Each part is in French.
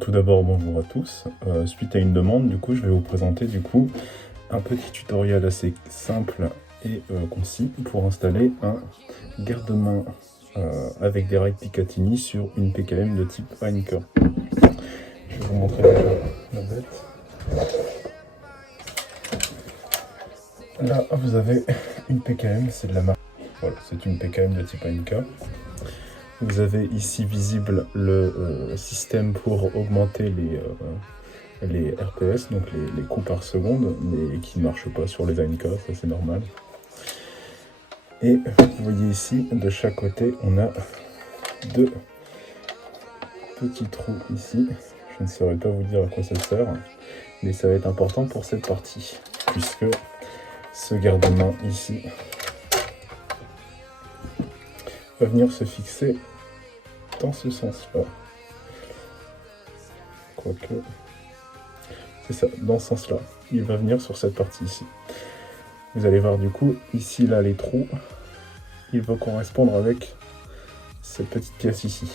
tout d'abord, bonjour à tous. Suite à une demande, du coup, je vais vous présenter un petit tutoriel assez simple et concis pour installer un garde-main avec des rails Picatinny sur une PKM de type Anker. Je vais vous montrer la bête. Là, vous avez une PKM, c'est de la marque. Voilà, c'est une PKM de type Anker. Vous avez ici visible le système pour augmenter les RPS, donc les coups par seconde, mais qui ne marche pas sur les ANK, ça c'est normal. Et vous voyez ici, de chaque côté, on a deux petits trous ici. Je ne saurais pas vous dire à quoi ça sert, mais ça va être important pour cette partie, puisque ce garde-main ici va venir se fixer dans ce sens-là. Quoique... c'est ça, dans ce sens-là. Il va venir sur cette partie ici. Vous allez voir du coup, ici, là, les trous, il va correspondre avec cette petite pièce ici.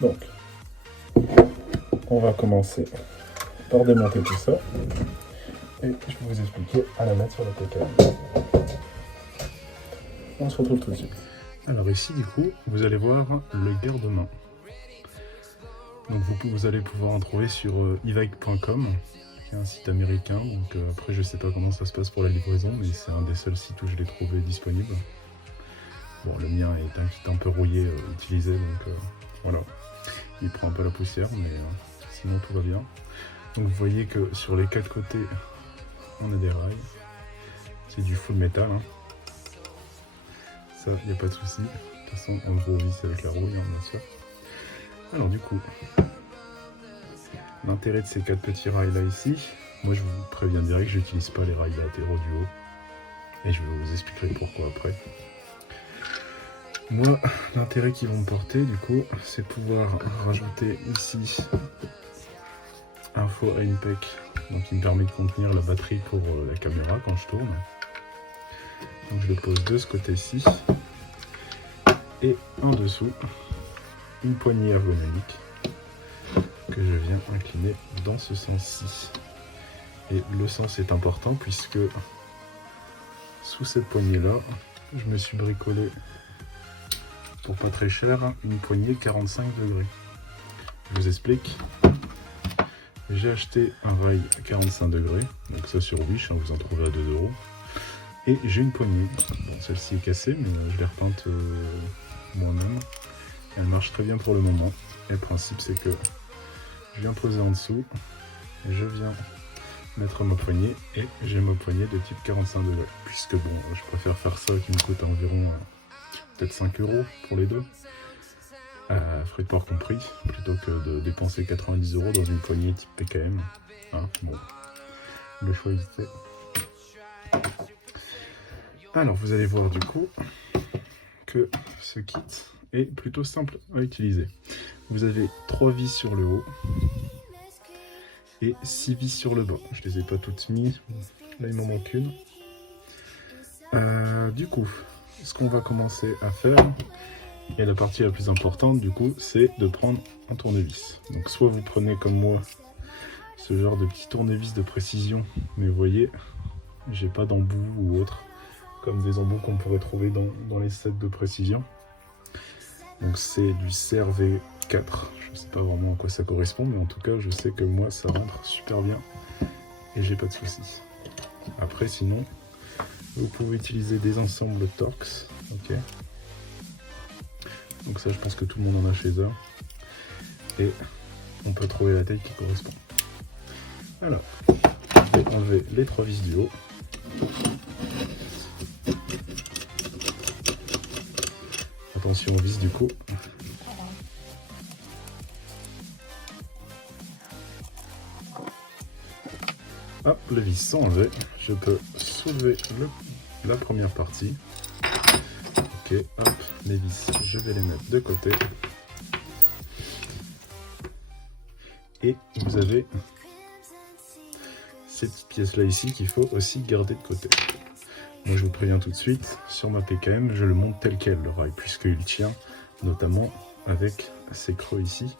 Donc, on va commencer par démonter tout ça. Et je vais vous expliquer à la mettre sur la PKM. On se retrouve tout de suite. Alors ici, du coup, vous allez voir le garde-main. Donc vous allez pouvoir en trouver sur evike.com, qui est un site américain. Donc après, je sais pas comment ça se passe pour la livraison, mais c'est un des seuls sites où je l'ai trouvé disponible. Bon, le mien est un peu rouillé, utilisé, donc voilà. Il prend un peu la poussière, mais sinon tout va bien. Donc vous voyez que sur les quatre côtés, on a des rails. C'est du full métal, hein. Ça, il n'y a pas de souci. De toute façon, on gros vis avec la rouille, hein, bien sûr. Alors du coup, l'intérêt de ces quatre petits rails là ici, moi je vous préviens direct, je n'utilise pas les rails latéraux du haut. Et je vous expliquerai pourquoi après. Moi, l'intérêt qu'ils vont me porter du coup, c'est pouvoir rajouter ici un faux InPEC, donc qui me permet de contenir la batterie pour la caméra quand je tourne. Donc je le pose de ce côté-ci. Et en dessous, une poignée ergonomique que je viens incliner dans ce sens-ci. Et le sens est important puisque sous cette poignée-là, je me suis bricolé pour pas très cher une poignée 45 degrés. Je vous explique. J'ai acheté un rail 45 degrés, donc ça sur Wish, hein, vous en trouvez à 2 €. Et j'ai une poignée. Bon, celle-ci est cassée, mais je l'ai repeinte moi-même. Elle marche très bien pour le moment. Et le principe, c'est que je viens poser en dessous, et je viens mettre ma poignée, et j'ai ma poignée de type 45 degrés. Puisque bon, je préfère faire ça qui me coûte environ peut-être 5 € pour les deux, frais de port compris, plutôt que de dépenser 90 € dans une poignée type PKM. Hein, bon, le choix est fait. Alors vous allez voir du coup que ce kit est plutôt simple à utiliser. Vous avez 3 vis sur le haut et 6 vis sur le bas. Je les ai pas toutes mises, là il m'en manque une. Du coup, ce qu'on va commencer à faire, et la partie la plus importante du coup, c'est de prendre un tournevis. Donc soit vous prenez comme moi ce genre de petit tournevis de précision, mais vous voyez, j'ai pas d'embout ou autre, comme des embouts qu'on pourrait trouver dans les sets de précision. Donc c'est du CRV4, je sais pas vraiment à quoi ça correspond, mais en tout cas je sais que moi ça rentre super bien et j'ai pas de soucis. Après sinon, vous pouvez utiliser des ensembles Torx, ok. Donc ça je pense que tout le monde en a chez eux. Et on peut trouver la taille qui correspond. Alors, je vais enlever les 3 vis du haut. Attention aux vis du coup. Hop, les vis sont enlevées. Je peux soulever la première partie. Ok, hop, les vis, je vais les mettre de côté. Et vous avez ces petites pièces là ici qu'il faut aussi garder de côté. Moi je vous préviens tout de suite, sur ma PKM, je le monte tel quel le rail, puisqu'il tient notamment avec ces creux ici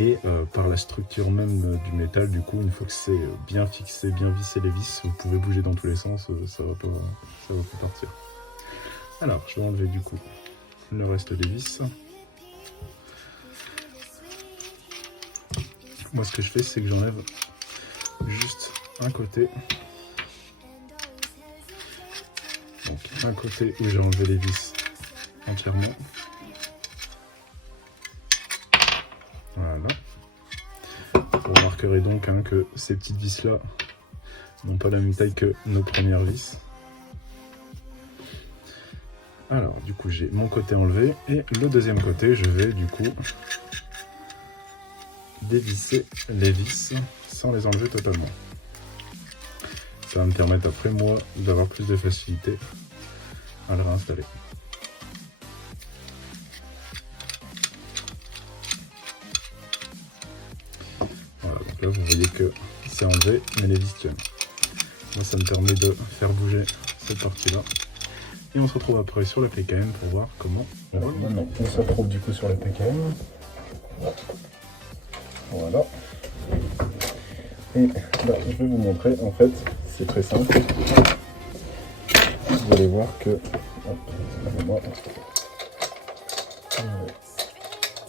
Et par la structure même du métal, du coup, une fois que c'est bien fixé, bien vissé les vis, vous pouvez bouger dans tous les sens, ça va pas partir. Alors, je vais enlever du coup le reste des vis. Moi, ce que je fais, c'est que j'enlève juste un côté. Donc, un côté où j'ai enlevé les vis entièrement. Voilà. Vous remarquerez donc hein, que ces petites vis là n'ont pas la même taille que nos premières vis. Alors du coup j'ai mon côté enlevé et le deuxième côté je vais du coup dévisser les vis sans les enlever totalement. Ça va me permettre après moi d'avoir plus de facilité à le réinstaller. Voilà, donc là vous voyez que c'est enlevé mais les vis tiennent. Moi ça me permet de faire bouger cette partie là. Et on se retrouve après sur la PKM pour voir comment on va. Maintenant on se retrouve du coup sur la PKM. Voilà. Et là je vais vous montrer, en fait c'est très simple. Vous allez voir que... Hop, excusez-moi. Je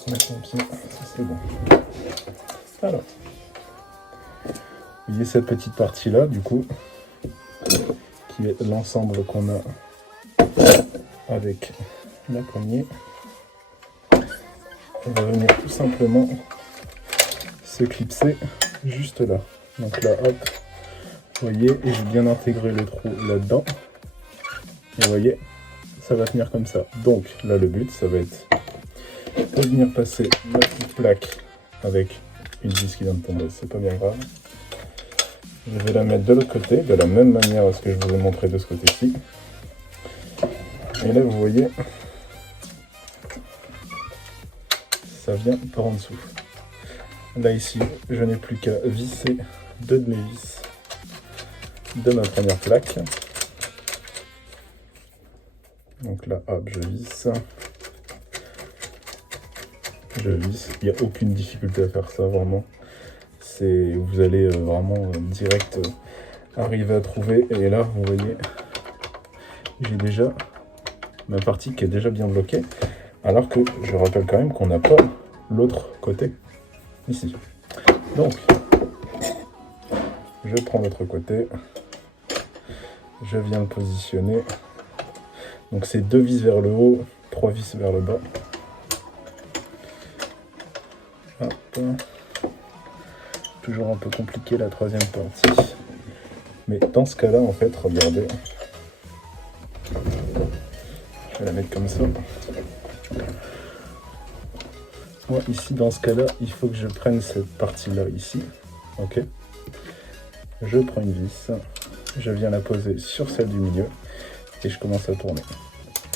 vais mettre mon pied, ça c'est bon. Alors. Vous voyez cette petite partie là du coup, qui est l'ensemble qu'on a avec la poignée. On va venir tout simplement se clipser juste là. Donc là, hop, vous voyez, et j'ai bien intégré le trou là-dedans. Et vous voyez, ça va tenir comme ça. Donc là, le but, ça va être de venir passer la petite plaque avec une vis qui vient de tomber, c'est pas bien grave. Je vais la mettre de l'autre côté, de la même manière à ce que je vous ai montré de ce côté-ci. Et là, vous voyez, ça vient par en dessous. Là, ici, je n'ai plus qu'à visser deux de mes vis de ma première plaque. Donc là, hop, je visse. Je visse. Il n'y a aucune difficulté à faire ça, vraiment. Vous allez vraiment direct arriver à trouver. Et là, vous voyez, j'ai déjà ma partie qui est déjà bien bloquée, alors que je rappelle quand même qu'on n'a pas l'autre côté ici. Donc je prends l'autre côté, je viens le positionner. Donc c'est 2 vis vers le haut, 3 vis vers le bas. Hop. Toujours un peu compliqué la troisième partie, mais dans ce cas là en fait, regardez, je vais la mettre comme ça. Moi ici dans ce cas là, il faut que je prenne cette partie là ici, ok. Je prends une vis, je viens la poser sur celle du milieu et je commence à tourner.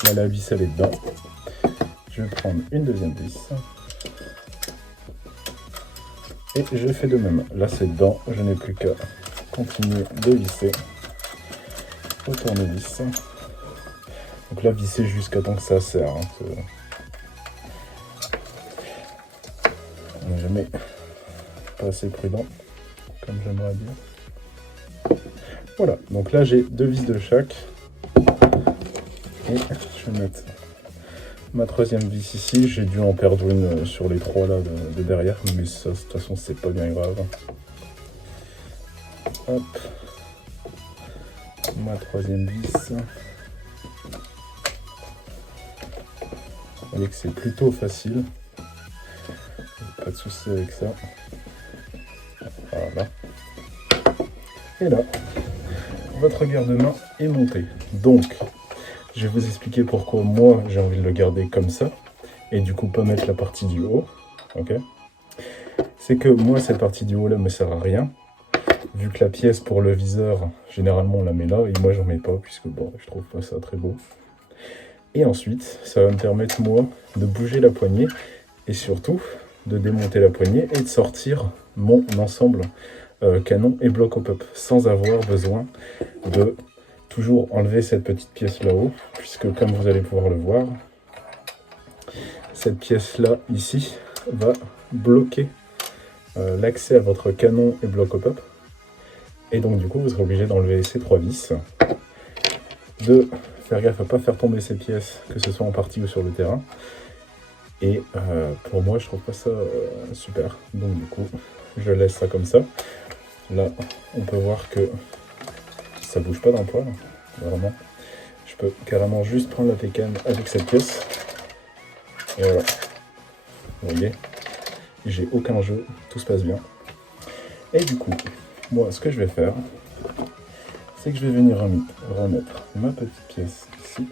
Là la vis elle est dedans, je vais prendre une deuxième vis et je fais de même. Là c'est dedans, je n'ai plus qu'à continuer de visser au tournevis. Donc là, visser jusqu'à temps que ça serre. Hein, on n'est jamais pas assez prudent, comme j'aimerais dire. Voilà, donc là j'ai 2 vis de chaque. Et je vais mettre ma troisième vis ici. J'ai dû en perdre une sur les 3 là de derrière, mais ça, de toute façon, c'est pas bien grave. Hop, ma troisième vis. Vous voyez que c'est plutôt facile, pas de souci avec ça. Voilà. Et là, votre garde-main est monté. Donc, je vais vous expliquer pourquoi moi j'ai envie de le garder comme ça, et du coup pas mettre la partie du haut. Ok. C'est que moi cette partie du haut là me sert à rien, vu que la pièce pour le viseur, généralement on la met là, et moi j'en mets pas, puisque bon, je trouve pas ça très beau. Et ensuite, ça va me permettre, moi, de bouger la poignée et surtout de démonter la poignée et de sortir mon ensemble canon et bloc hop-up sans avoir besoin de toujours enlever cette petite pièce là-haut, puisque comme vous allez pouvoir le voir, cette pièce-là, ici, va bloquer l'accès à votre canon est bloqué au pop. Et donc du coup, vous serez obligé d'enlever ces 3 vis, de faire gaffe à ne pas faire tomber ces pièces, que ce soit en partie ou sur le terrain. Et pour moi, je trouve pas ça super. Donc du coup, je laisse ça comme ça. Là, on peut voir que ça bouge pas d'un poil, vraiment. Je peux carrément juste prendre la pécane avec cette pièce. Et voilà. Vous voyez, j'ai aucun jeu, tout se passe bien. Et du coup, moi, ce que je vais faire, c'est que je vais venir remettre ma petite pièce ici.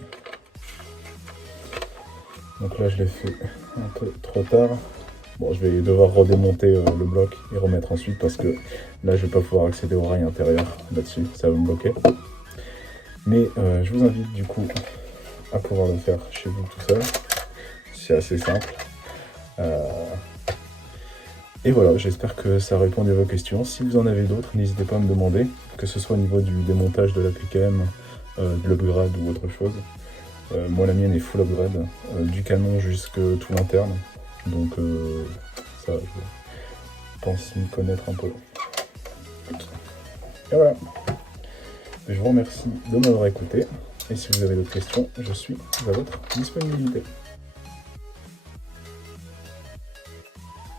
Donc là, je l'ai fait un peu trop tard. Bon, je vais devoir redémonter le bloc et remettre ensuite parce que là, je vais pas pouvoir accéder au rail intérieur là-dessus, ça va me bloquer. Mais je vous invite du coup à pouvoir le faire chez vous tout seul. C'est assez simple. Et voilà, j'espère que ça a répondu à vos questions. Si vous en avez d'autres, n'hésitez pas à me demander, que ce soit au niveau du démontage de la PKM, de l'upgrade ou autre chose. Moi, la mienne est full upgrade, du canon jusque tout l'interne. Donc ça, je pense m'y connaître un peu. Et voilà. Je vous remercie de m'avoir écouté. Et si vous avez d'autres questions, je suis à votre disponibilité.